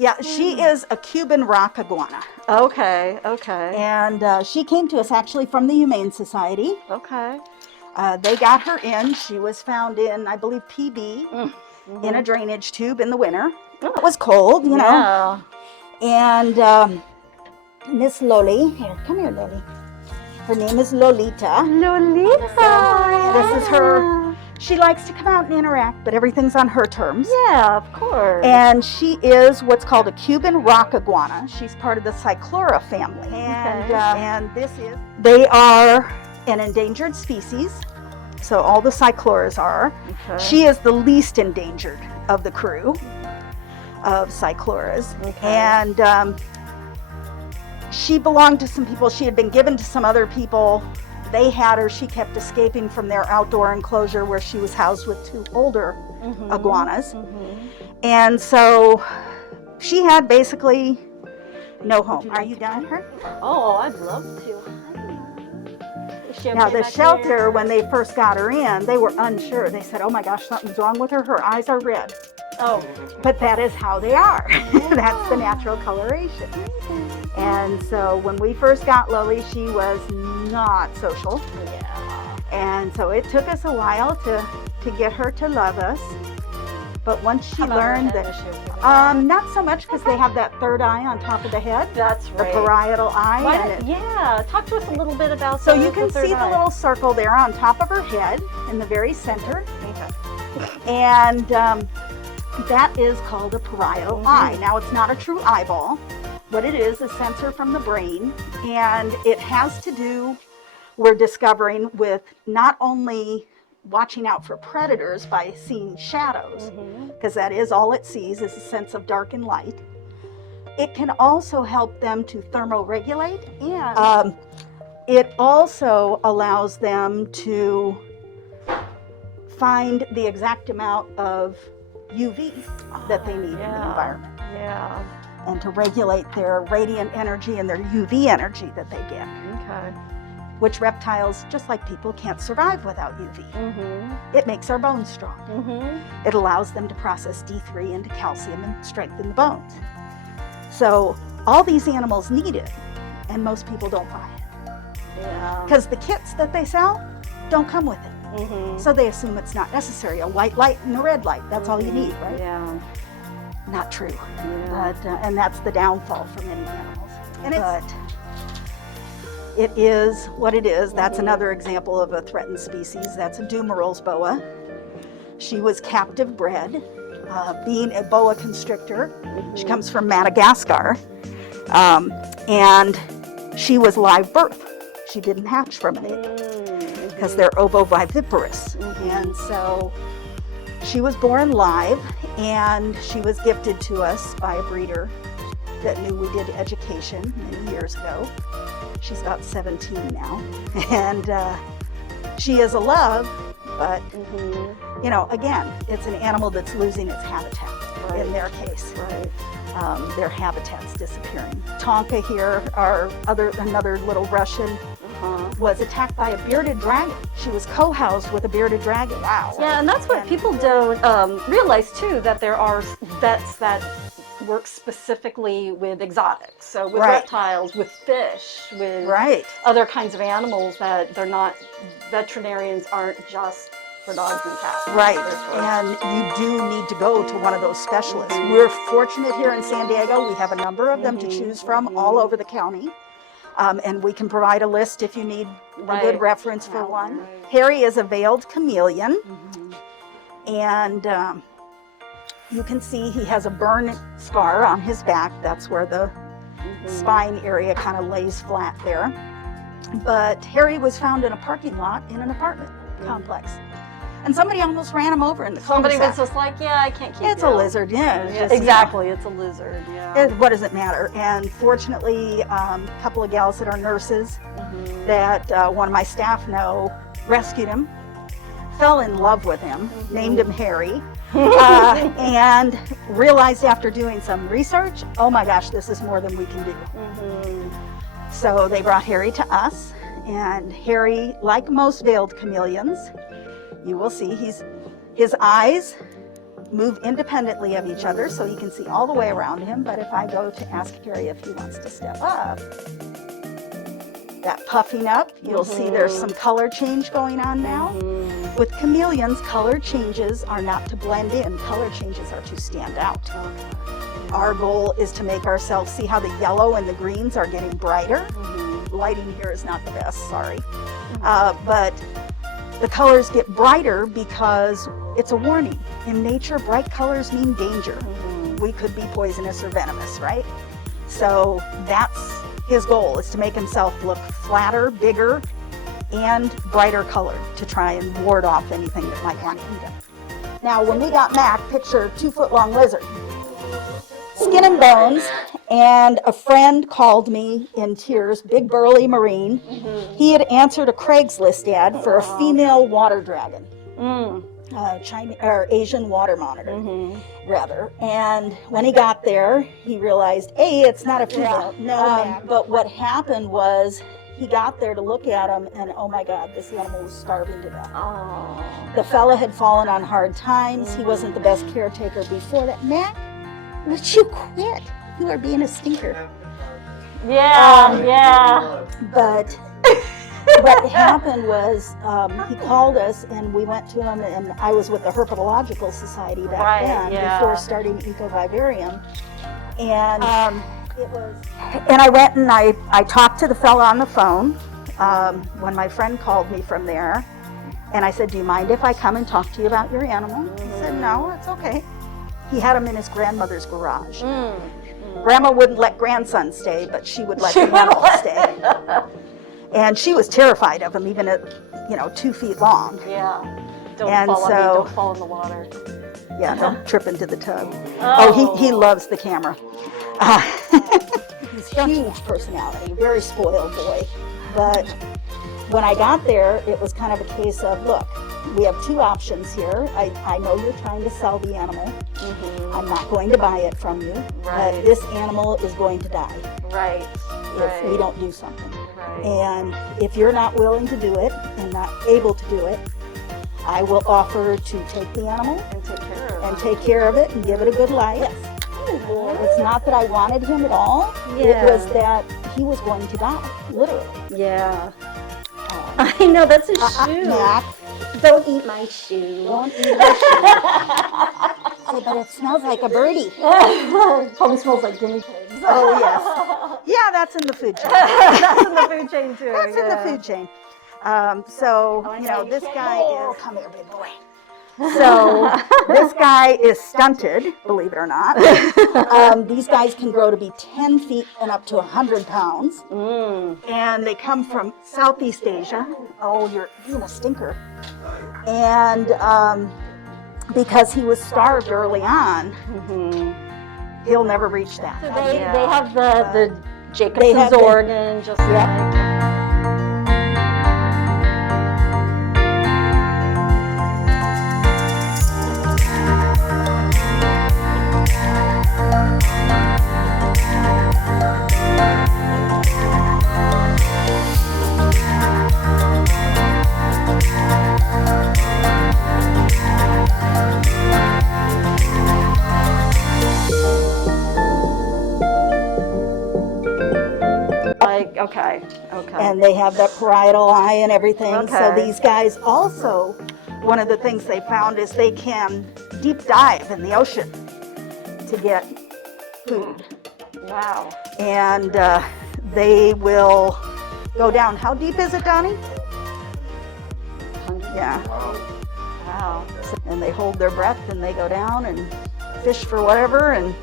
Yeah, she is a Cuban rock iguana. Okay, okay. And she came to us actually from the Humane Society. Okay. They got her in. She was found in, I believe, PB, in a drainage tube in the winter. It was cold, you know. And Miss Loli, here, come here, Loli. Her name is Lolita. Lolita. This is her. She likes to come out and interact, but everything's on her terms. Yeah, of course. And she is what's called a Cuban rock iguana. She's part of the Cyclura family. And they are an endangered species. So all the Cycluras are. Okay. She is the least endangered of the crew of Cycluras. Okay. And she belonged to some people. She had been given to some other people. They had her. She kept escaping from their outdoor enclosure where she was housed with two older iguanas. And so she had basically no home. Are you done, her? Oh, I'd love to. Now, the shelter, when they first got her in, they were unsure. They said, oh my gosh, something's wrong with her. Her eyes are red. Oh, but that is how they are. That's the natural coloration. And so when we first got Lily, she was not social. Yeah. And so it took us a while to get her to love us. But once she learned that, not so much because they have that third eye on top of the head. That's right. The parietal eye. Yeah, talk to us a little bit about so you can see the little circle there on top of her head in the very center. Okay. And that is called a parietal eye. Now, it's not a true eyeball. What it is a sensor from the brain, and it has to do, we're discovering, with not only watching out for predators by seeing shadows, because that is all it sees, is a sense of dark and light. It can also help them to thermoregulate, and it also allows them to find the exact amount of UV that they need in the environment. Yeah. And to regulate their radiant energy and their UV energy that they get. Okay. Which reptiles, just like people, can't survive without UV. It makes our bones strong. It allows them to process D3 into calcium and strengthen the bones. So all these animals need it, and most people don't buy it. Yeah. Because the kits that they sell don't come with it. So they assume it's not necessary. A white light and a red light, that's all you need, right? Yeah. Not true. Yeah. But, and that's the downfall for many animals. And it is what it is. That's another example of a threatened species. That's a Dumerul's boa. She was captive bred, being a boa constrictor. She comes from Madagascar. And she was live birth. She didn't hatch from an egg because they're ovoviviparous. And so she was born live, and she was gifted to us by a breeder that knew we did education many years ago. She's about 17 now, and she is a love, but you know, again, it's an animal that's losing its habitat in their case. Their habitat's disappearing. Tonka here, another little Russian, was attacked by a bearded dragon. She was co-housed with a bearded dragon. Wow. Yeah, and that's what people don't realize too, that there are vets that work specifically with exotics. So with reptiles, with fish, with other kinds of animals, that they're not, veterinarians aren't just for dogs and cats. Right, and you do need to go to one of those specialists. We're fortunate here in San Diego. We have a number of them to choose from all over the county. And we can provide a list if you need a good reference for one. Harry is a veiled chameleon, and you can see he has a burn scar on his back. That's where the spine area kind of lays flat there. But Harry was found in a parking lot in an apartment complex. And somebody almost ran him over in the Somebody was just like, yeah, I can't keep It's a lizard, exactly, it's a lizard, What does it matter? And fortunately, a couple of gals that are nurses that one of my staff know rescued him, fell in love with him, named him Harry, and realized after doing some research, oh my gosh, this is more than we can do. So they brought Harry to us, and Harry, like most veiled chameleons, you will see his eyes move independently of each other, so you can see all the way around him. But if I go to ask Harry if he wants to step up, that puffing up, you'll see there's some color change going on now. With chameleons, color changes are not to blend in. Color changes are to stand out. Our goal is to make ourselves see how the yellow and the greens are getting brighter. Lighting here is not the best, sorry. But the colors get brighter because it's a warning. In nature, bright colors mean danger. We could be poisonous or venomous, right? So that's his goal, is to make himself look flatter, bigger, and brighter colored to try and ward off anything that might want to eat him. Now, when we got Mac, picture a 2-foot-long lizard. Skin and bones, and a friend called me in tears, big burly Marine. He had answered a Craigslist ad for a female water dragon, Chinese or Asian water monitor, rather. And when he got there, he realized, A, it's not a female, but what happened was he got there to look at him, and oh my God, this animal was starving to death. The fella had fallen on hard times. He wasn't the best caretaker before that. Mac, would you quit? You are being a stinker. But what happened was he called us, and we went to him, and I was with the Herpetological Society back then, before starting EcoVivarium. And and I went and I talked to the fella on the phone when my friend called me from there. And I said, do you mind if I come and talk to you about your animal? He said, no, it's okay. He had him in his grandmother's garage. Grandma wouldn't let grandson stay, but she would let the animal stay. And she was terrified of him, even at 2 feet long. Don't fall in the water. Don't trip into the tub. He loves the camera. He's a huge personality, very spoiled boy. But when I got there, it was kind of a case of, look, we have 2 options here. I know you're trying to sell the animal. I'm not going to buy it from you. But this animal is going to die. If we don't do something. And if you're not willing to do it and not able to do it, I will offer to take the animal and take care of it and give it a good life. It's not that I wanted him at all. It was that he was going to die, literally. I know, that's his shoe. Mac, don't eat my shoe. Don't eat my shoe. Say, but it smells like a birdie. Probably smells like guinea pigs. Oh, yes. Yeah, that's in the food chain. That's in the food chain, too. That's in the food chain. This guy is, come here, big boy. So this guy is stunted, believe it or not. These guys can grow to be 10 feet and up to 100 pounds. And they come from Southeast Asia. Oh, you're being a stinker. And because he was starved early on, he'll never reach that. So they have the Jacobson's organ, just like... Okay. And they have that parietal eye and everything. So these guys also, one of the things they found is they can deep dive in the ocean to get food. Wow. And they will go down. How deep is it, Donnie? 100. Yeah. Wow. And they hold their breath and they go down and fish for whatever and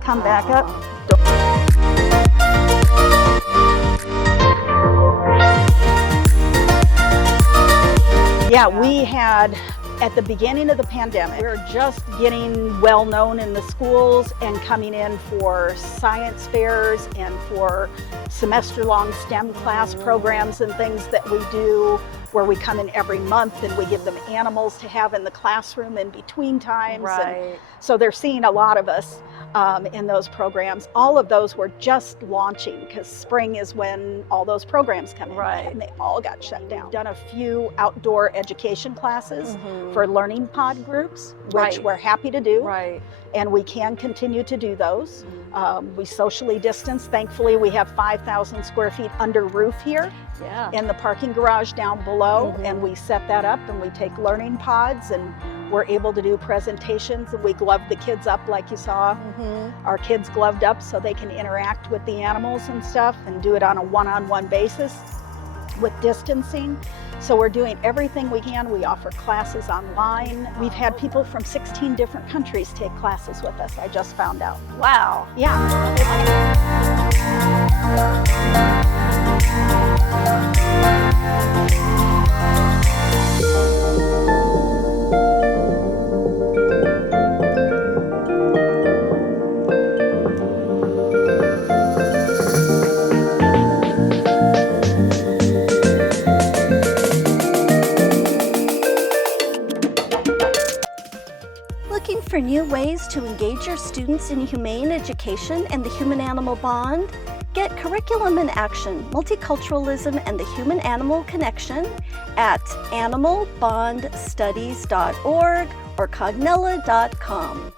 come back up. Yeah, we had, at the beginning of the pandemic, we were just getting well known in the schools and coming in for science fairs and for semester-long STEM class programs and things that we do, where we come in every month and we give them animals to have in the classroom in between times. And so they're seeing a lot of us. in those programs. All of those were just launching because spring is when all those programs come in, and they all got shut down. Done a few outdoor education classes for learning pod groups, which we're happy to do, and we can continue to do those. We socially distance. Thankfully, we have 5,000 square feet under roof here in the parking garage down below, and we set that up and we take learning pods, and we're able to do presentations, and we glove the kids up like you saw. Our kids gloved up so they can interact with the animals and stuff and do it on a one-on-one basis with distancing. So we're doing everything we can. We offer classes online. We've had people from 16 different countries take classes with us, I just found out. Wow. Yeah. Looking for new ways to engage your students in humane education and the human-animal bond? Get Curriculum in Action, Multiculturalism and the Human-Animal Connection at animalbondstudies.org or cognella.com.